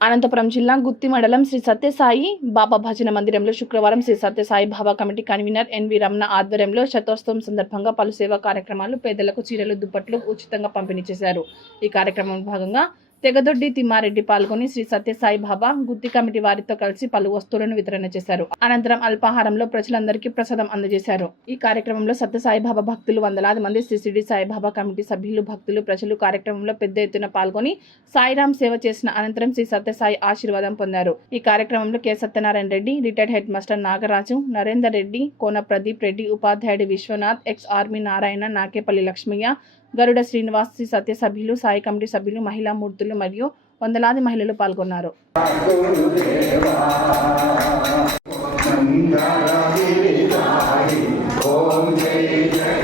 అనంతపురం జిల్లా గుత్తి మండలం శ్రీ సత్యసాయి బాబా భజన మందిరంలో శుక్రవారం శ్రీ సత్యసాయి బాబా కమిటీ కన్వీనర్ ఎన్వి రమణ ఆధ్వర్యంలో శతోత్సవం సందర్భంగా పలు సేవా కార్యక్రమాలు పేదలకు చీరలు దుప్పట్లు ఉచితంగా పంపిణీ చేశారు. ఈ కార్యక్రమంలో భాగంగా తెగదొడ్డి తిమ్మారెడ్డి పాల్గొని శ్రీ సత్యసాయి బాబా గుత్తి కమిటీ వారితో కలిసి పలు వస్తువులను వితరణ చేశారు. అనంతరం అల్పాహారంలో ప్రజలందరికీ ప్రసాదం అందజేశారు. ఈ కార్యక్రమంలో సత్యసాయి బాబా భక్తులు వందలాది మంది, శ్రీ షిరిడి సాయిబాబా కమిటీ సభ్యులు, భక్తులు, ప్రజలు కార్యక్రమంలో పెద్ద ఎత్తున పాల్గొని సాయిరాం సేవ చేసిన అనంతరం శ్రీ సత్యసాయి ఆశీర్వాదం పొందారు. ఈ కార్యక్రమంలో K Satyanarayana Reddy, retired head master Nagaraju, Narender Reddy, Kona Pradeep Reddy, ఉపాధ్యాయుడు విశ్వనాథ్, ఎక్స్ ఆర్మీ నారాయణ, నాకేపల్లి లక్ష్మయ్య, గరుడ శ్రీనివాస్, శ్రీ సత్య సభ్యులు, సాయి కమిటీ సభ్యులు, మహిళా మూర్తులు మరియు వందలాది మహిళలు పాల్గొన్నారు. ఓం జై గురుదేవా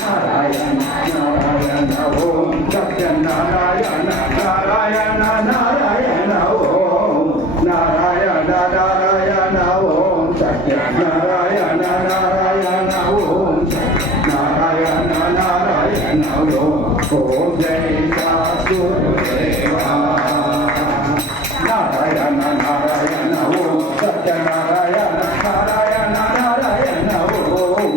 నారాయణ నారాయణ ఓం సత్యనారాయణ నారాయణ నారాయణ ఓం నారాయణ నారాయణ ఓం సత్యనారాయణ నారాయణ ఓం నారాయణ నారాయణ ఓం జై గురుదేవా నారాయణ నారాయణ నారాయణ ఓం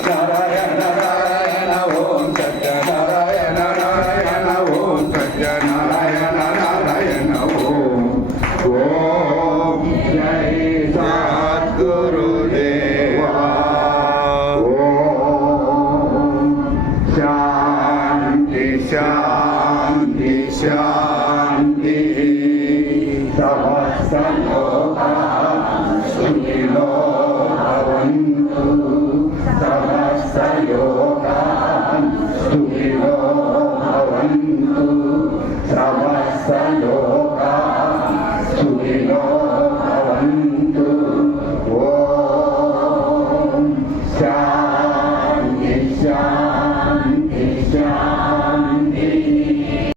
నారాయణ నారాయణ ఓం సత్యనారాయణ నారాయణ ఓం సత్యనారాయణ నారాయణ ఓం జై సద్గురుదేవా ఓం శాంతి శాంతి శాంతి సమస్తలోకాః సుఖినో భవంతు సమస్తలోకాః సుఖినో భవంతు సమస్తలోకాః సుఖినో